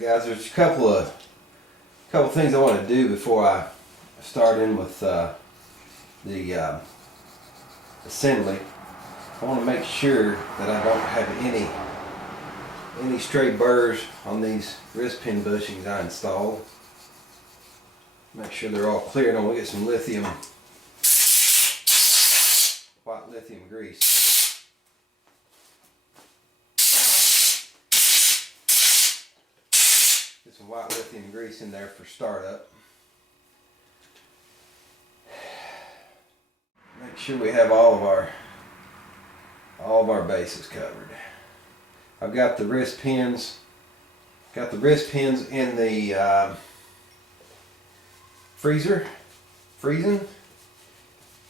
Alright guys, there's a couple things I want to do before I start in with the assembly. I want to make sure that I don't have any stray burrs on these wrist pin bushings I installed. Make sure they're all clear, and I'm going to get some white lithium grease. Get some white lithium grease in there for startup. Make sure we have all of our bases covered. I've got the wrist pins. Got the wrist pins in the freezing,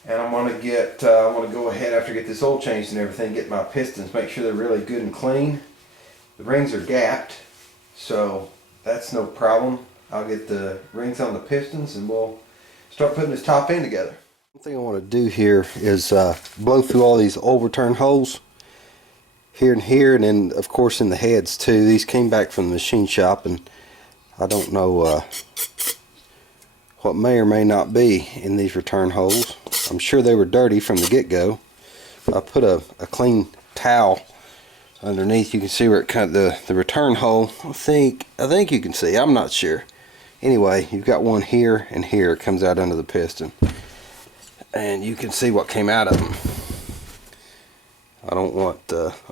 and I'm gonna go ahead after I get this oil changed and everything. Get my pistons, make sure they're really good and clean. The rings are gapped, so that's no problem. I'll get the rings on the pistons and we'll start putting this top end together. One thing I want to do here is blow through all these oil return holes here, and then of course in the heads too. These came back from the machine shop, and I don't know what may or may not be in these return holes. I'm sure they were dirty from the get-go. I put a clean towel underneath. You can see where it cut the return hole. I think you can see. I'm not sure. Anyway, you've got one here and here. It comes out under the piston, and you can see what came out of them. I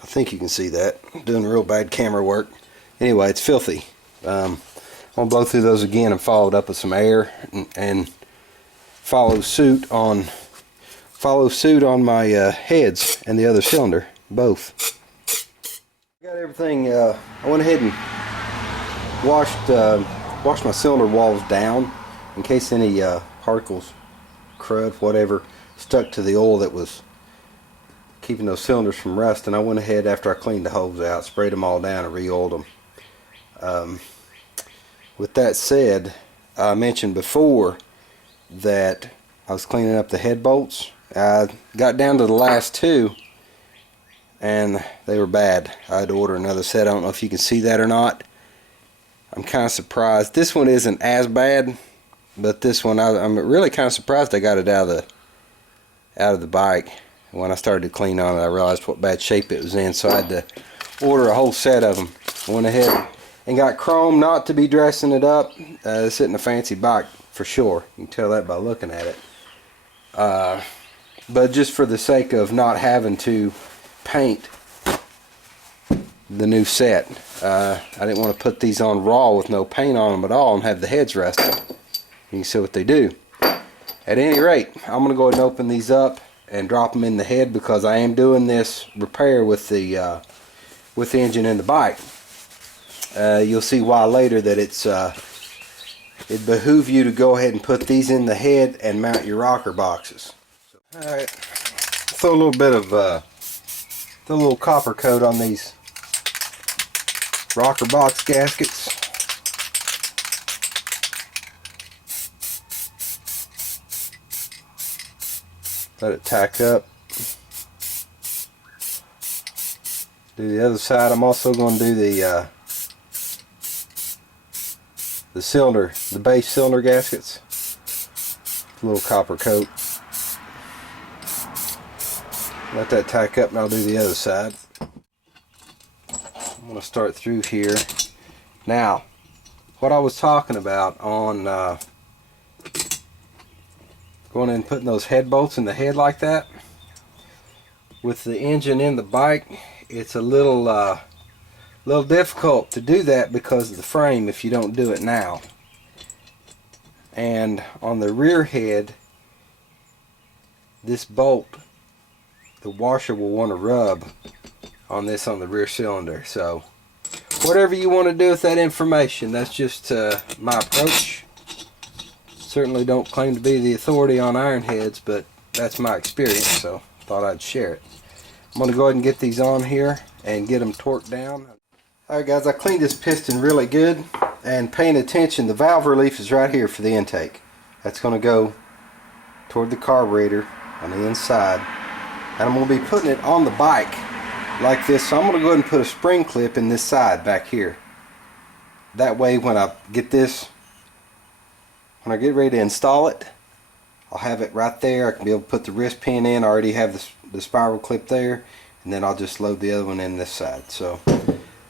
think you can see that. I'm doing real bad camera work. Anyway, it's filthy. I'm gonna blow through those again and follow it up with some air and follow suit on my heads and the other cylinder, both. Got everything. I went ahead and washed my cylinder walls down in case any particles, crud, whatever, stuck to the oil that was keeping those cylinders from rusting. I went ahead after I cleaned the holes out, sprayed them all down and re-oiled them. With that said, I mentioned before that I was cleaning up the head bolts. I got down to the last two and they were bad. I had to order another set. I don't know if you can see that or not. I'm kind of surprised. This one isn't as bad, but this one I'm really kind of surprised I got it out of the bike. When I started to clean on it, I realized what bad shape it was in, so I had to order a whole set of them. I went ahead and got chrome, not to be dressing it up. It's in a fancy bike for sure. You can tell that by looking at it. But just for the sake of not having to paint the new set, I didn't want to put these on raw with no paint on them at all and have the heads rusted. You can see what they do. At any rate, I'm going to go ahead and open these up and drop them in the head, because I am doing this repair with the engine in the bike. You'll see why later that it behoove you to go ahead and put these in the head and mount your rocker boxes. Alright, throw a little bit of throw a little copper coat on these rocker box gaskets. Let it tack up. Do the other side. I'm also going to do the cylinder, the base cylinder gaskets. A little copper coat. Let that tack up, and I'll do the other side. I'm going to start through here. Now, what I was talking about on going in and putting those head bolts in the head like that, with the engine in the bike, it's a little difficult to do that because of the frame if you don't do it now. And on the rear head, this bolt, the washer will want to rub on this on the rear cylinder. So whatever you want to do with that information, that's just my approach. Certainly don't claim to be the authority on iron heads, but that's my experience, so thought I'd share it. I'm going to go ahead and get these on here and get them torqued down. Alright guys, I cleaned this piston really good, and paying attention, the valve relief is right here for the intake. That's going to go toward the carburetor on the inside, and I'm going to be putting it on the bike like this. So I'm going to go ahead and put a spring clip in this side back here. that way when I get this, when I get ready to install it, I'll have it right there. I can be able to put the wrist pin in. I already have the spiral clip there, and then I'll just load the other one in this side. So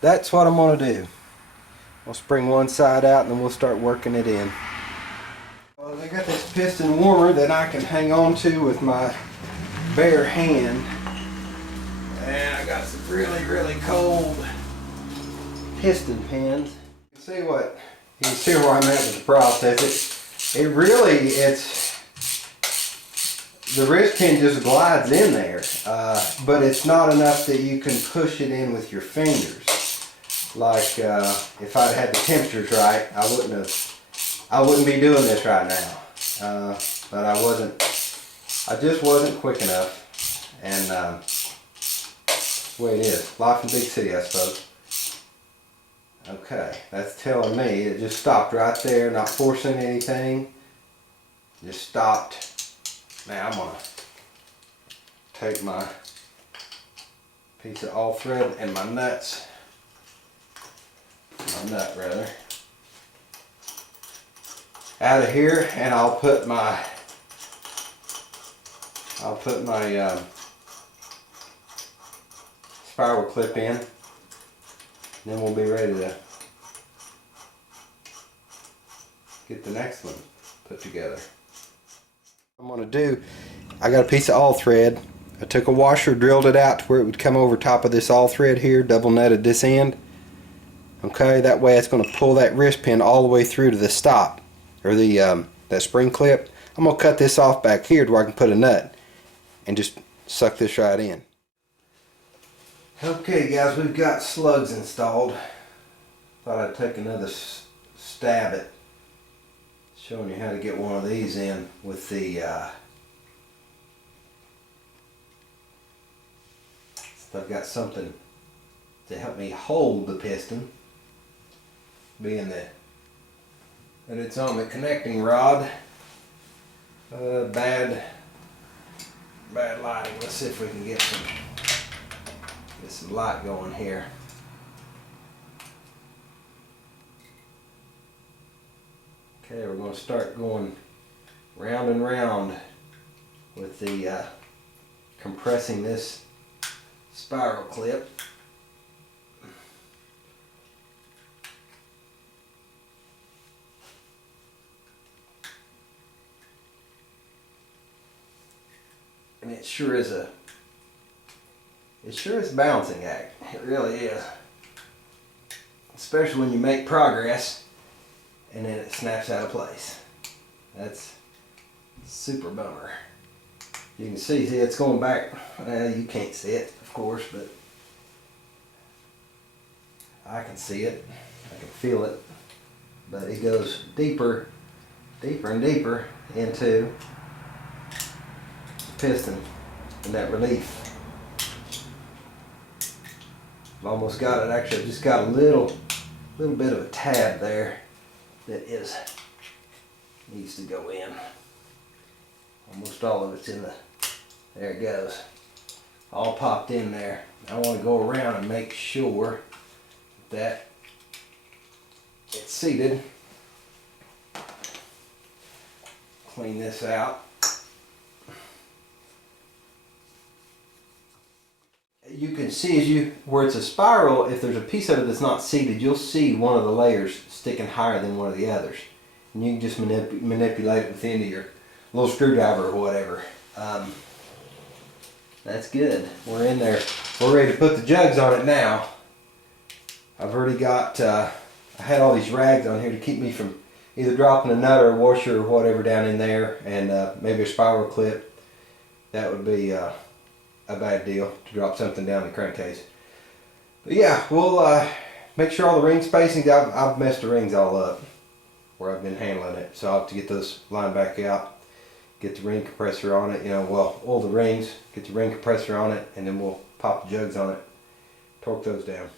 that's what I'm going to do. I'll spring one side out and then we'll start working it in. Well, I got this piston warmer that I can hang on to with my bare hand. And I got some really cold piston pins. You can see where I'm at with the process. It really, the wrist pin just glides in there, but it's not enough that you can push it in with your fingers. Like if I'd had the temperatures right, I wouldn't be doing this right now. But I just wasn't quick enough, and that's the way it is. Life in big city, I suppose. Okay, that's telling me it just stopped right there, not forcing anything. Just stopped. Now I'm gonna take my piece of all thread and my nut out of here, and I'll put my spiral clip in, and then we'll be ready to get the next one put together. What I'm going to do, I got a piece of all thread. I took a washer, drilled it out to where it would come over top of this all thread here, double nutted this end. Okay, that way it's going to pull that wrist pin all the way through to the stop, or the that spring clip. I'm going to cut this off back here to where I can put a nut and just suck this right in. Okay guys, we've got slugs installed. Thought I'd take another stab at showing you how to get one of these in with the so I've got something to help me hold the piston, being that it's on the connecting rod. Bad lighting. Let's see if we can get some light going here. Okay, we're going to start going round and round with the compressing this spiral clip. And it sure is a balancing act. It really is. Especially when you make progress and then it snaps out of place. That's super bummer. You can see it's going back. Well, you can't see it, of course, but I can see it. I can feel it. But it goes deeper and deeper into the piston and that relief. I've almost got it. Actually, I've just got a little bit of a tab there that needs to go in. Almost all of it's in there it goes. All popped in there. I want to go around and make sure that it's seated. Clean this out. You can see where it's a spiral, if there's a piece of it that's not seated, you'll see one of the layers sticking higher than one of the others. And you can just manipulate it with the end of your little screwdriver or whatever. That's good. We're in there. We're ready to put the jugs on it now. I've already got, I had all these rags on here to keep me from either dropping a nut or a washer or whatever down in there, and maybe a spiral clip. That would be a bad deal to drop something down the crankcase. But yeah, we'll make sure all the ring spacings, I've messed the rings all up where I've been handling it, so I'll have to get those lined back out, get the ring compressor on it, oil the rings, get the ring compressor on it, and then we'll pop the jugs on it, torque those down.